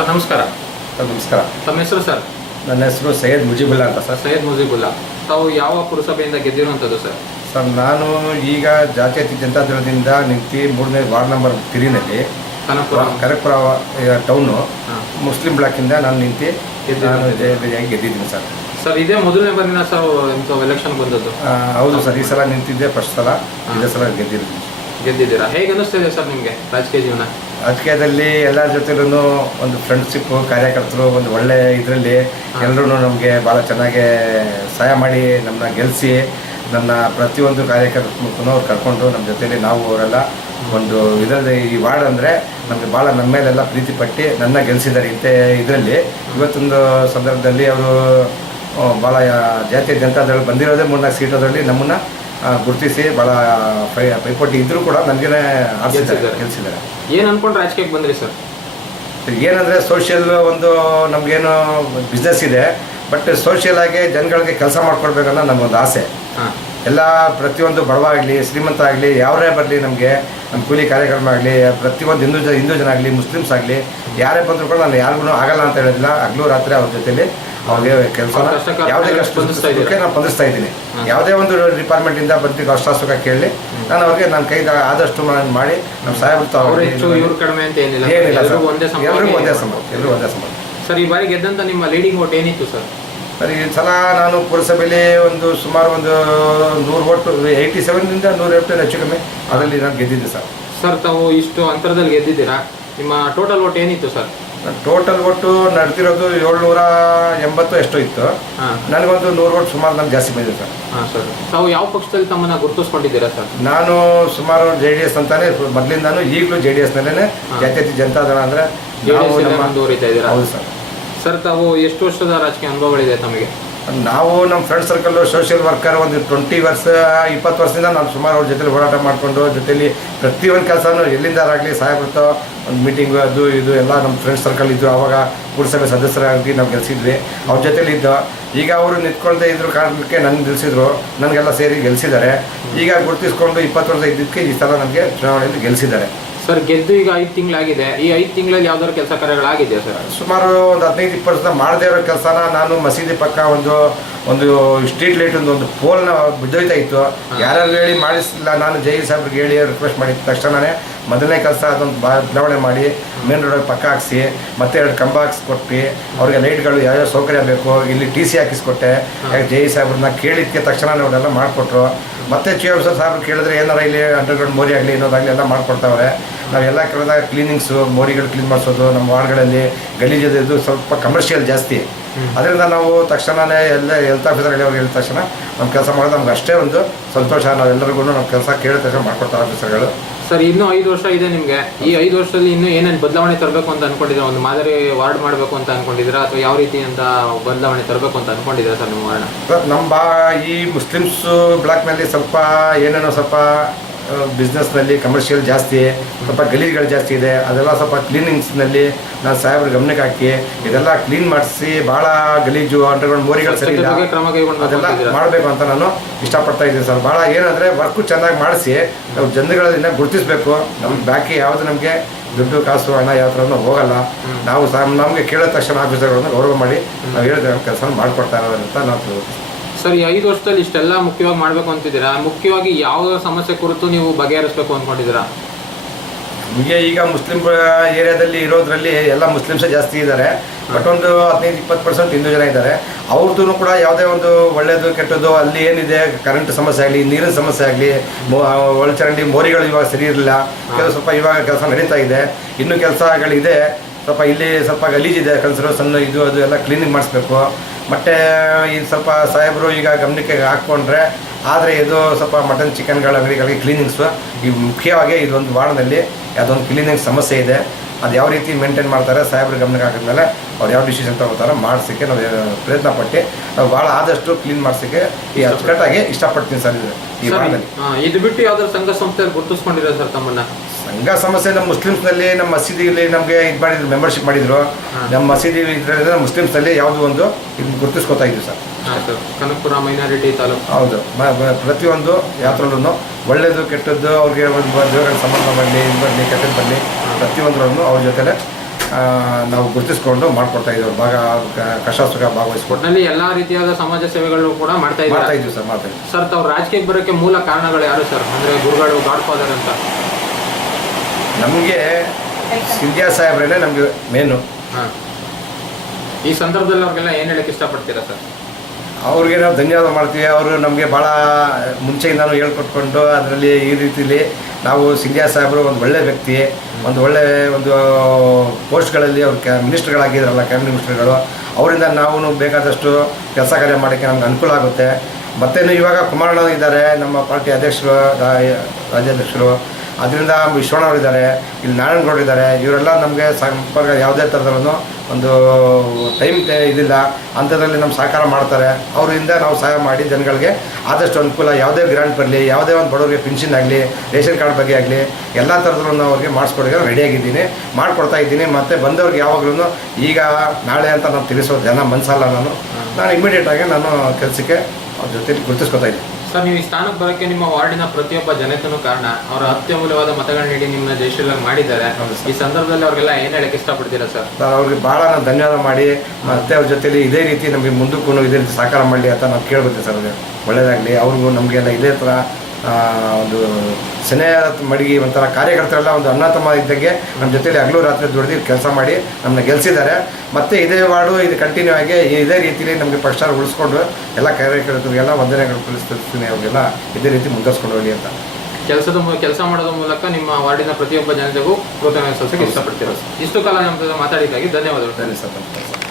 Sir ನಮಸ್ಕಾರ. Sir ನಮಸ್ಕಾರ. ತಮ್ಮ ಹೆಸರು ಸರ್? ನನ್ನ ಹೆಸರು ಸೈಯದ್ ಮುಜಿಬುಲ್ಲಾ ಅಂತ ಸರ್. ಸೈಯದ್ ಮುಜಿಬುಲ್ಲಾ. ತಾವು ಯಾವ ಪುರಸಭೆಯಿಂದ ಗೆದ್ದಿರುವಂಥದ್ದು ಸರ್? ಸರ್ ನಾನು ಈಗ ಜಾತ್ಯತೀತ ಜನತಾದಳದಿಂದ ನಿಂತು 3ನೇ ವಾರ್ಡ್ ನಂಬರ್ 3ನಲ್ಲಿ ಕನಕಪುರ ಟೌನು ಮುಸ್ಲಿಂ ಬ್ಲಾಕಿಂದ ನಾನು ನಿಂತು ಗೆದ್ದಿದ್ದೀನಿ ಸರ್. ಸರ್ ಇದೇ ಮೊದಲನೇ ಬಾರಿನ ಸರ್ ಎಲೆಕ್ಷನ್ ಬಂದದ್ದು? ಹೌದು ಸರ್, ಈ ಸಲ ನಿಂತಿದ್ದೆ ಫಸ್ಟ್ ಸಲ, ಇದೇ ಸಲ ಗೆದ್ದಿದ್ದೀರಾ. ಹೇಗೆ ಅನ್ನಿಸ್ತಿದೆ ಸರ್ ನಿಮಗೆ ರಾಜಕೀಯ ಜೀವನ? ರಾಜಕೀಯದಲ್ಲಿ ಎಲ್ಲರ ಜೊತೆಲೂ ಒಂದು ಫ್ರೆಂಡ್ಶಿಪ್ಪು, ಕಾರ್ಯಕರ್ತರು ಒಂದು ಒಳ್ಳೆ ಇದರಲ್ಲಿ ಎಲ್ಲರೂ ನಮಗೆ ಭಾಳ ಚೆನ್ನಾಗಿ ಸಹಾಯ ಮಾಡಿ ನಮ್ಮನ್ನ ಗೆಲ್ಲಿಸಿ ನನ್ನ ಪ್ರತಿಯೊಂದು ಕಾರ್ಯಕರ್ತರು ಅವ್ರು ಕರ್ಕೊಂಡು ನಮ್ಮ ಜೊತೆಲಿ ನಾವು ಅವರೆಲ್ಲ ಒಂದು ಇದರಲ್ಲಿ ಈ ವಾರ್ಡ್ ಅಂದರೆ ನಮಗೆ ಭಾಳ ನಮ್ಮ ಮೇಲೆಲ್ಲ ಪ್ರೀತಿ ಪಟ್ಟು ನನ್ನ ಗೆಲ್ಲಿಸಿದ್ದಾರೆ. ಇದರಲ್ಲಿ ಇವತ್ತೊಂದು ಸಂದರ್ಭದಲ್ಲಿ ಅವರು ಭಾಳ ಜಾತೀಯ ಜನತಾದಳ ಬಂದಿರೋದೇ 4-4 ಸೀಟೋದ್ರಲ್ಲಿ ನಮ್ಮನ್ನು ಗುರುತಿಸಿ ಭಾಳ ಪೈಪೋಟಿ ಇದ್ದರೂ ಕೂಡ ನನಗೇ ಗೆಲ್ಲಿಸಿದ್ದಾರೆ. ಏನು ಅಂದ್ಕೊಂಡು ರಾಜಕೀಯಕ್ಕೆ ಬಂದ್ರಿ ಸರ್? ಏನಂದರೆ ಸೋಷಿಯಲ್ ಒಂದು ನಮಗೇನು ಬಿಸ್ನೆಸ್ ಇದೆ, ಬಟ್ ಸೋಷಿಯಲ್ ಆಗಿ ಜನಗಳಿಗೆ ಕೆಲಸ ಮಾಡ್ಕೊಡ್ಬೇಕನ್ನೋ ನಮಗೊಂದು ಆಸೆ. ಎಲ್ಲ ಪ್ರತಿಯೊಂದು ಬಡವ ಆಗಲಿ ಶ್ರೀಮಂತ ಆಗಲಿ ಯಾರೇ ಬರಲಿ, ನಮಗೆ ನಮ್ಮ ಕೂಲಿ ಕಾರ್ಯಕ್ರಮ ಆಗಲಿ ಪ್ರತಿಯೊಂದು ಹಿಂದೂ ಜನ ಆಗಲಿ ಮುಸ್ಲಿಮ್ಸ್ ಆಗಲಿ ಯಾರೇ ಬಂದರೂ ಕೂಡ ನಾನು ಯಾರಿಗೂ ಆಗಲ್ಲ ಅಂತ ಹೇಳೋದಿಲ್ಲ. ಹಗಲು ರಾತ್ರಿ ಅವ್ರ ಜೊತೆಲಿ ಅವ್ರಿಗೆ ಕೆಲಸ ಯಾವುದೇ ಕಷ್ಟಕ್ಕೆ ನಾನು ಸ್ಪಂದಿಸ್ತಾ ಇದ್ದೀನಿ. ಯಾವುದೇ ಒಂದು ಡಿಪಾರ್ಟ್ಮೆಂಟಿಂದ ಬಂದು ಕಷ್ಟ ಸುಖ ಕೇಳಿ ನಾನು ಅವ್ರಿಗೆ ನನ್ನ ಕೈಗೆ ಆದಷ್ಟು ಮಾಡಿ ನಮ್ಮ ಸಾಹೇಬ್ರು ಏನಿಲ್ಲ, ಎಲ್ಲರಿಗೂ ಒಂದೇ ಸಮ. ಸರ್ ಈ ಬಾರಿ ಗೆದ್ದಂತ ನಿಮ್ಮ ಲೀಡಿಂಗ್ ವೋಟ್ ಏನಿತ್ತು ಸರ್? ಸರ್ ಈ ಸಲ ನಾನು ಪುರಸಭೆಯಲ್ಲಿ ಸುಮಾರು 100 ವೋಟ್ 87ರಿಂದ 100 ಹೆಚ್ಚು ಕಮ್ಮಿ ಅದರಲ್ಲಿ ನಾನು ಗೆದ್ದಿದ್ದೆ ಸರ್. ಸರ್ ತಾವು ಇಷ್ಟು ಅಂತರದಲ್ಲಿ ಗೆದ್ದಿದ್ದೀರಾ, ನಿಮ್ಮ ಟೋಟಲ್ ವೋಟ್ ಏನಿತ್ತು ಸರ್? ಟೋಟಲ್ ಒಟ್ಟು ನಡೆದಿರೋದು 780 ಎಷ್ಟೋ ಇತ್ತು. ನನಗೊಂದು 100 ವೋಟ್ ಸುಮಾರು ನನಗೆ ಜಾಸ್ತಿ ಬಂದಿದೆ ಸರ್. ಹಾಂ ಸರ್. ತಾವು ಯಾವ ಪಕ್ಷದಲ್ಲಿ ತಮ್ಮನ್ನು ಗುರುತಿಸ್ಕೊಂಡಿದ್ದೀರಾ ಸರ್? ನಾನು ಸುಮಾರು JDS ಅಂತಾನೆ ಮೊದಲಿಂದಾನು ಈಗಲೂ JDSನಲ್ಲೇ ಜಾತ್ಯತೀತ ಜನತಾದಳ ಅಂದರೆ ಮುಂದುವರಿತಾ ಇದ್ದೀರಾ? ಹೌದು ಸರ್. ಸರ್ ತಾವು ಎಷ್ಟು ವರ್ಷದ ರಾಜಕೀಯ ಅನುಭವಗಳಿದೆ ತಮಗೆ? ನಾವು ನಮ್ಮ ಫ್ರೆಂಡ್ ಸರ್ಕಲ್ ಸೋಷಿಯಲ್ ವರ್ಕರ್ ಒಂದು 20 ವರ್ಷದಿಂದ ನಾನು ಸುಮಾರು ಅವ್ರ ಜೊತೆಲಿ ಹೋರಾಟ ಮಾಡಿಕೊಂಡು ಜೊತೆಲಿ ಪ್ರತಿಯೊಂದು ಕೆಲಸನೂ ಎಲ್ಲಿಂದಾಗಲಿ ಸಹಾಯ ಬರ್ತೋ ಒಂದು ಮೀಟಿಂಗು ಅದು ಇದು ಎಲ್ಲ ನಮ್ಮ ಫ್ರೆಂಡ್ ಸರ್ಕಲ್ ಇದ್ದು. ಆವಾಗ ಪುರಸಭೆ ಸದಸ್ಯರಾಗಿ ನಾವು ಗೆಲ್ಲಿಸಿದ್ವಿ, ಅವ್ರ ಜೊತೆಲಿ ಇದ್ದು. ಈಗ ಅವರು ನಿಂತ್ಕೊಳ್ದೇ ಇದ್ರ ಕಾರಣಕ್ಕೆ ನನ್ನ ಗೆಲ್ಲಿಸಿದ್ರು, ನನಗೆಲ್ಲ ಸೇರಿ ಗೆಲ್ಲಿಸಿದ್ದಾರೆ. ಈಗ ಗುರುತಿಸ್ಕೊಂಡು 20 ವರ್ಷ ಇದ್ದಕ್ಕೆ ಈ ಸಲ ನನಗೆ ಚುನಾವಣೆಯಲ್ಲಿ ಗೆಲ್ಲಿಸಿದ್ದಾರೆ. ಸರ್ ಗೆದ್ದು ಈಗ 5 ತಿಂಗಳಾಗಿದೆ. ಈ 5 ತಿಂಗಳಲ್ಲಿ ಯಾವ್ದಾದ್ರು ಕೆಲಸ ಕಾರ್ಯಗಳಾಗಿದೆಯಾ ಸರ್? ಸುಮಾರು ಒಂದು 15-20 ಮಾಡದೇ ಇರೋ ಕೆಲಸನ ನಾನು ಮಸೀದಿ ಪಕ್ಕ ಒಂದು ಸ್ಟ್ರೀಟ್ ಲೈಟ್ ಒಂದು ಪೋಲ್ನ ಬಿದ್ದೋಯ್ತಾ ಇತ್ತು. ಯಾರ್ಯಾರು ಹೇಳಿ ಮಾಡಿಸಿಲ್ಲ, ನಾನು ಜೈ ಸಾಹೇಬ್ರಿಗೆ ಹೇಳಿ ರಿಕ್ವೆಸ್ಟ್ ಮಾಡಿದ ತಕ್ಷಣವೇ ಮೊದಲನೇ ಕೆಲಸ ಅದೊಂದು ಬದಲಾವಣೆ ಮಾಡಿ ಮೇನ್ ರೋಡ್ ಪಕ್ಕ ಹಾಕಿಸಿ ಮತ್ತೆ 2 ಕಂಬ ಹಾಕಿಸ್ಕೊಟ್ಟು ಅವ್ರಿಗೆ ಲೈಟ್ಗಳು ಯಾವ್ಯಾವ ಸೌಕರ್ಯ ಬೇಕು ಇಲ್ಲಿ TC ಹಾಕಿಸ್ಕೊಟ್ಟೆ. ಜೈ ಸಾಹೇಬ್ರನ್ನ ಕೇಳಿದ್ದಕ್ಕೆ ತಕ್ಷಣ ಅವರೆಲ್ಲ ಮಾಡಿಕೊಟ್ರು. ಮತ್ತೆ CF ಸಾಹೇಬ್ರು ಕೇಳಿದ್ರೆ ಏನಾರ ಇಲ್ಲಿ ಅಂಡರ್ಗ್ರೌಂಡ್ ಮೋರಿ ಆಗಲಿ ಇನ್ನೋದಾಗಲಿ ಎಲ್ಲ ಮಾಡಿಕೊಡ್ತಾವ್ರೆ. ನಾವೆಲ್ಲ ಕೇಳಿದಾಗ ಕ್ಲೀನಿಂಗ್ಸು ಮೋರಿಗಳು ಕ್ಲೀನ್ ಮಾಡಿಸೋದು, ನಮ್ಮ ವಾರ್ಡ್ಗಳಲ್ಲಿ ಗಲೀಜು ಸ್ವಲ್ಪ ಕಮರ್ಷಿಯಲ್ ಜಾಸ್ತಿ. ಅದರಿಂದ ನಾವು ತಕ್ಷಣವೇ ಹೆಲ್ತ್ ಆಫೀಸರ್ಗಳಿಗೆ ಅವ್ರಿಗೆ ಹೇಳಿದ ತಕ್ಷಣ ನಮ್ಮ ಕೆಲಸ ಮಾಡೋದು ನಮ್ಗೆ ಅಷ್ಟೇ ಒಂದು ಸಂತೋಷ. ನಾವೆಲ್ಲರಿಗೂ ನಮ್ಮ ಕೆಲಸ ಕೇಳಿದ ತಕ್ಷಣ ಮಾಡ್ಕೊಡ್ತಾರೆ ಆಫೀಸರ್ಗಳು. ಸರ್ ಇನ್ನೂ 5 ವರ್ಷ ಇದೆ ನಿಮಗೆ. ಈ 5 ವರ್ಷದಲ್ಲಿ ಇನ್ನೂ ಏನೇನು ಬದಲಾವಣೆ ತರಬೇಕು ಅಂತ ಅನ್ಕೊಂಡಿದ್ದೀರಾ? ಒಂದು ಮಾದರಿ ವಾರ್ಡ್ ಮಾಡಬೇಕು ಅಂತ ಅನ್ಕೊಂಡಿದ್ದೀರಾ ಅಥವಾ ಯಾವ ರೀತಿ ಅಂತ ಬದಲಾವಣೆ ತರಬೇಕು ಅಂತ ಅನ್ಕೊಂಡಿದ್ದೀರಾ ಸರ್ ನಿಮ್ಮ ವಾರ್ಡ್ನ? ಸರ್ ನಮ್ಮ ಈ ಮುಸ್ಲಿಮ್ಸ್ ಬ್ಲಾಕ್ನಲ್ಲಿ ಸ್ವಲ್ಪ ಏನೇನೋ ಸ್ವಲ್ಪ ಬಿಸ್ನೆಸ್ನಲ್ಲಿ ಕಮರ್ಷಿಯಲ್ ಜಾಸ್ತಿ, ಸ್ವಲ್ಪ ಗಲೀಜುಗಳು ಜಾಸ್ತಿ ಇದೆ. ಅದೆಲ್ಲ ಸ್ವಲ್ಪ ಕ್ಲೀನಿಂಗ್ಸ್ನಲ್ಲಿ ನಾನು ಸಾಹೇಬ್ರ ಗಮನಕ್ಕೆ ಹಾಕಿ ಇದೆಲ್ಲ ಕ್ಲೀನ್ ಮಾಡಿಸಿ, ಭಾಳ ಗಲೀಜು ಅಂಡರ್ಗ್ರೌಂಡ್ ಮೋರಿಗಳು ಸರಿ ಇಲ್ಲ ಅದೆಲ್ಲ ಮಾಡಬೇಕು ಅಂತ ನಾನು ಇಷ್ಟಪಡ್ತಾ ಇದ್ದೀನಿ ಸರ್. ಭಾಳ ಏನಂದರೆ ವರ್ಕು ಚೆನ್ನಾಗಿ ಮಾಡಿಸಿ ನಾವು ಜನಗಳನ್ನ ಗುರುತಿಸಬೇಕು. ನಮ್ಗೆ ಬಾಕಿ ಯಾವುದು ನಮಗೆ ದುಡ್ಡು ಕಾಸು ಹಣ ಯಾವ ಥರನೂ ಹೋಗಲ್ಲ. ನಾವು ನಮಗೆ ಕೇಳಿದ ತಕ್ಷಣ ಆಫೀಸರ್ಗಳನ್ನು ಗೌರವ ಮಾಡಿ ನಾವು ಹೇಳಿದ ಕೆಲಸ ಮಾಡಿಕೊಡ್ತಾ ಇರೋದಂತ ನಾವು. ಸರ್ ಈ 5 ವರ್ಷದಲ್ಲಿ ಇಷ್ಟೆಲ್ಲ ಮುಖ್ಯವಾಗಿ ಮಾಡಬೇಕು ಅಂತಿದ್ದೀರಾ. ಮುಖ್ಯವಾಗಿ ಯಾವ ಸಮಸ್ಯೆ ಕುರಿತು ನೀವು ಬಗೆಹರಿಸಬೇಕು ಅಂದ್ಕೊಂಡಿದ್ದೀರಾ? ನಮಗೆ ಈಗ ಮುಸ್ಲಿಂ ಏರಿಯಾದಲ್ಲಿ ಇರೋದ್ರಲ್ಲಿ ಎಲ್ಲ ಮುಸ್ಲಿಮ್ಸೇ ಜಾಸ್ತಿ ಇದ್ದಾರೆ. ಬಟ್ ಒಂದು 15-20% ಹಿಂದೂ ಜನ ಇದ್ದಾರೆ. ಅವ್ರದ್ದು ಕೂಡ ಯಾವುದೇ ಒಂದು ಒಳ್ಳೆಯದು ಕೆಟ್ಟದ್ದು ಅಲ್ಲಿ ಏನಿದೆ ಕರೆಂಟ್ ಸಮಸ್ಯೆ ಆಗಲಿ ನೀರಿನ ಸಮಸ್ಯೆ ಆಗಲಿ ಒಳಚರಂಡಿ ಮೋರಿಗಳು ಇವಾಗ ಸರಿ ಇರಲಿಲ್ಲ. ಸ್ವಲ್ಪ ಇವಾಗ ಕೆಲಸ ನಡೀತಾ ಇದೆ, ಇನ್ನೂ ಕೆಲಸಗಳಿದೆ. ಸ್ವಲ್ಪ ಇಲ್ಲಿ ಸ್ವಲ್ಪ ಗಲೀಜಿದೆ, ಕನ್ಸರ್ವೇಷನ್ ಇದು ಅದು ಎಲ್ಲ ಕ್ಲೀನಿಂಗ್ ಮಾಡಿಸ್ಬೇಕು. ಮತ್ತು ಇದು ಸ್ವಲ್ಪ ಸಾಹೇಬರು ಈಗ ಗಮನಕ್ಕೆ ಹಾಕ್ಕೊಂಡ್ರೆ ಆದರೆ ಇದು ಸ್ವಲ್ಪ ಮಟನ್ ಚಿಕನ್ಗಳ ಅಂಗಡಿಗಳಿಗೆ ಕ್ಲೀನಿಂಗ್ಸು ಈಗ ಮುಖ್ಯವಾಗಿ ಇದೊಂದು ವಾರ್ಡ್ನಲ್ಲಿ ಯಾವುದೊಂದು ಕ್ಲೀನಿಂಗ್ ಸಮಸ್ಯೆ ಇದೆ. ಅದು ಯಾವ ರೀತಿ ಮೇಂಟೈನ್ ಮಾಡ್ತಾರೆ ಸಾಹೇಬ್ರ ಗಮನಕ್ಕೆ ಹಾಕಿದ್ಮೇಲೆ ಅವ್ರು ಯಾವ ಡಿಸಿಷನ್ ತಗೋತಾರೋ ಮಾಡಿಸೋಕ್ಕೆ ನಾವು ಪ್ರಯತ್ನ ಪಟ್ಟು ನಾವು ಭಾಳ ಆದಷ್ಟು ಕ್ಲೀನ್ ಮಾಡಿಸೋಕ್ಕೆ ಈ ಅಚ್ಚುಕಟ್ಟಾಗಿ ಇಷ್ಟಪಡ್ತೀನಿ ಸರ್. ಈ ವಾರ್ಡಲ್ಲಿ ಇದು ಬಿಟ್ಟು ಯಾವ್ದಾದ್ರು ಸಂಘ ಸಂಸ್ಥೆಯಲ್ಲಿ ಗುರುತಿಸ್ಕೊಂಡಿರೋ ಸರ್ ತಮ್ಮನ್ನ? ಸಂಘ ಸಮಸ್ಯೆ ನಮ್ಮ ಮುಸ್ಲಿಮ್ಸ್ನಲ್ಲಿ ನಮ್ಮ ಮಸೀದಿಯಲ್ಲಿ ನಮಗೆ ಇದು ಮಾಡಿದ್ರು, ಮೆಂಬರ್ಶಿಪ್ ಮಾಡಿದ್ರು. ನಮ್ಮ ಮಸೀದಿ ಇದರಲ್ಲಿ ಮುಸ್ಲಿಮ್ಸ್ನಲ್ಲಿ ಯಾವುದೋ ಒಂದು ಇದನ್ನು ಗುರುತಿಸ್ಕೊತಾ ಇದ್ವಿ ಸರ್. ಕನಕಪುರ ಮೈನಾರಿಟಿ ತಾಲೂಕು. ಹೌದು, ಪ್ರತಿಯೊಂದು ಯಾತ್ರಲ್ಲೂ ಒಳ್ಳೆಯದು ಕೆಟ್ಟದ್ದು ಅವ್ರಿಗೆ ಒಂದು ದೇವರ ಸಂಬಂಧ ಬರಲಿ ಇದು ಬರಲಿ ಕೆಟ್ಟದ್ದು ಬರಲಿ ಪ್ರತಿಯೊಂದರನ್ನು ಅವ್ರ ಜೊತೆಲೆ ನಾವು ಗುರುತಿಸ್ಕೊಂಡು ಮಾಡ್ಕೊಡ್ತಾ ಇದ್ದೀವಿ. ಕಷ್ಟ ಸುಖ ಭಾಗವಹಿಸ್ಕೊಟ್ಟು ಒಟ್ಟಿನಲ್ಲಿ ಎಲ್ಲಾ ರೀತಿಯಾದ ಸಮಾಜ ಸೇವೆಗಳು ಕೂಡ ಮಾಡ್ತಾ ಇದ್ದೀವಿ ಸರ್. ಸರ್, ತಾವು ರಾಜಕೀಯಕ್ಕೆ ಬರೋಕ್ಕೆ ಮೂಲ ಕಾರಣಗಳು ಯಾರು ಸರ್? ಅಂದ್ರೆ ಗುರುಗಳು, ಗಾಡ್ ಫಾದರ್ ಅಂತ. ನಮಗೆ ಸಿಂಧ್ಯಾ ಸಾಹೇಬ್ರೇನೆ ನಮಗೆ ಮೇನು. ಈ ಸಂದರ್ಭದಲ್ಲಿ ಅವ್ರಿಗೆಲ್ಲ ಏನು ಹೇಳಕ್ಕೆ ಇಷ್ಟಪಡ್ತೀರಾ ಸರ್? ಅವ್ರಿಗೆ ನಾವು ಧನ್ಯವಾದ ಮಾಡ್ತೀವಿ. ಅವರು ನಮಗೆ ಭಾಳ ಮುಂಚೆಯಿಂದನೂ ಹೇಳ್ಕೊಟ್ಕೊಂಡು ಅದರಲ್ಲಿ ಈ ರೀತಿಲಿ ನಾವು ಸಿಂಧ್ಯಾ ಸಾಹೇಬರು ಒಂದು ಒಳ್ಳೆ ವ್ಯಕ್ತಿ, ಒಂದು ಒಳ್ಳೆ ಒಂದು ಪೋಸ್ಟ್ಗಳಲ್ಲಿ ಅವ್ರು ಮಿನಿಸ್ಟ್ರುಗಳಾಗಿದ್ದಾರಲ್ಲ, ಕ್ಯಾಬಿನೆಟ್ ಮಿನಿಸ್ಟ್ರುಗಳು, ಅವರಿಂದ ನಾವು ಬೇಕಾದಷ್ಟು ಕೆಲಸ ಕಾರ್ಯ ಮಾಡೋಕ್ಕೆ ನಮ್ಗೆ ಅನುಕೂಲ ಆಗುತ್ತೆ. ಮತ್ತೇನು ಇವಾಗ ಕುಮಾರಣ್ಣ ಇದ್ದಾರೆ, ನಮ್ಮ ಪಾರ್ಟಿ ಅಧ್ಯಕ್ಷರು, ರಾಜ್ಯಾಧ್ಯಕ್ಷರು, ಅದರಿಂದ ವಿಶ್ವಣ್ಣವ್ರು ಇದ್ದಾರೆ, ಇಲ್ಲಿ ನಾರಾಯಣಗೌಡರು ಇದ್ದಾರೆ. ಇವರೆಲ್ಲ ನಮಗೆ ಸಂಪರ್ಕ ಯಾವುದೇ ಥರದಲ್ಲೂ ಒಂದು ಟೈಮ್ ಇದಿಲ್ಲ ಅಂಥದ್ರಲ್ಲಿ ನಮ್ಮ ಸಹಕಾರ ಮಾಡ್ತಾರೆ. ಅವರಿಂದ ನಾವು ಸಹಾಯ ಮಾಡಿ ಜನಗಳಿಗೆ ಆದಷ್ಟು ಅನುಕೂಲ, ಯಾವುದೇ ಗ್ರಾಂಟ್ ಬರಲಿ, ಯಾವುದೇ ಒಂದು ಬಡವರಿಗೆ ಪಿನ್ಷನ್ ಆಗಲಿ, ರೇಷನ್ ಕಾರ್ಡ್ ಬಗ್ಗೆ ಆಗಲಿ, ಎಲ್ಲ ಥರದಲ್ಲೂ ಅವ್ರಿಗೆ ಮಾಡಿಸ್ಕೊಡೋಕೆ ರೆಡಿಯಾಗಿದ್ದೀನಿ, ಮಾಡಿಕೊಡ್ತಾ ಇದ್ದೀನಿ. ಮತ್ತು ಬಂದವ್ರಿಗೆ ಯಾವಾಗಲೂ ಈಗ ನಾಳೆ ಅಂತ ನಾನು ತಿಳಿಸೋ ಜನ ಮನಸ್ಸಲ್ಲ. ನಾನು ಇಮಿಡಿಯೇಟಾಗಿ ನಾನು ಕೆಲಸಕ್ಕೆ ಅವ್ರ ಜೊತೆ ಗುರುತಿಸ್ಕೊತಾ ಇದ್ದೀನಿ. ಸರ್, ನೀವು ಈ ಸ್ಥಾನಕ್ಕೆ ಬರೋಕ್ಕೆ ನಿಮ್ಮ ವಾರ್ಡಿನ ಪ್ರತಿಯೊಬ್ಬ ಜನತೆಯೂ ಕಾರಣ. ಅವರ ಅತ್ಯಮೂಲ್ಯವಾದ ಮತಗಳನ್ನ ನೀಡಿ ನಿಮ್ಮನ್ನ ಜಯಶೀಲಾಗಿ ಮಾಡಿದ್ದಾರೆ. ಈ ಸಂದರ್ಭದಲ್ಲಿ ಅವ್ರಿಗೆಲ್ಲ ಏನು ಹೇಳಕ್ಕೆ ಇಷ್ಟಪಡ್ತೀರಾ ಸರ್? ಅವ್ರಿಗೆ ಭಾಳ ನಾನು ಧನ್ಯವಾದ ಮಾಡಿ, ಮತ್ತೆ ಅವ್ರ ಜೊತೆಲಿ ಇದೇ ರೀತಿ ನಮಗೆ ಮುಂದಕ್ಕೂ ಇದೇ ರೀತಿ ಸಹಕಾರ ಮಾಡಲಿ ಅಂತ ನಾವು ಕೇಳ್ಬೋದು ಸರ್. ಅವ್ರಿಗೆ ಒಳ್ಳೆಯದಾಗಲಿ. ಅವ್ರಿಗೂ ನಮಗೆಲ್ಲ ಇದೇ ಥರ ಒಂದು ಸ್ನೇಹ ಮಡಗಿ ಒಂಥರ ಕಾರ್ಯಕರ್ತರೆಲ್ಲ ಒಂದು ಅಣ್ಣ ತಮ್ಮ ಇದ್ದಂಗೆ ನಮ್ಮ ಜೊತೆಲಿ ಹಗಲು ರಾತ್ರಿ ದುಡ್ದು ಕೆಲಸ ಮಾಡಿ ನಮ್ಮನ್ನ ಗೆಲ್ಲಿಸಿದ್ದಾರೆ. ಮತ್ತು ಇದೇ ವಾರ್ಡು ಇದು ಕಂಟಿನ್ಯೂ ಆಗಿ ಇದೇ ರೀತಿಯಲ್ಲಿ ನಮಗೆ ಪಕ್ಷ ಉಳಿಸ್ಕೊಂಡು ಎಲ್ಲ ಕಾರ್ಯಕರ್ತರಿಗೆಲ್ಲ ವಂದನೆಗಳು ತಿಳಿಸ್ತೀನಿ. ಅವ್ರಿಗೆಲ್ಲ ಇದೇ ರೀತಿ ಮುಂದುವರ್ಸ್ಕೊಂಡು ಹೋಗಿ ಅಂತ ಕೆಲಸ ಮಾಡೋದ್ರ ಮೂಲಕ ನಿಮ್ಮ ವಾರ್ಡಿನ ಪ್ರತಿಯೊಬ್ಬ ಜನತೆಗೂ ಪ್ರೋತ್ಸಾಹ ಸಲ್ಲಿಸಕ್ಕೆ ಇಷ್ಟಪಡ್ತೀರಾ. ಇಷ್ಟು ಕಾಲ ನಮ್ಮ ಮಾತಾಡಿದ್ದಾಗಿ ಧನ್ಯವಾದಗಳು. ಸರ್.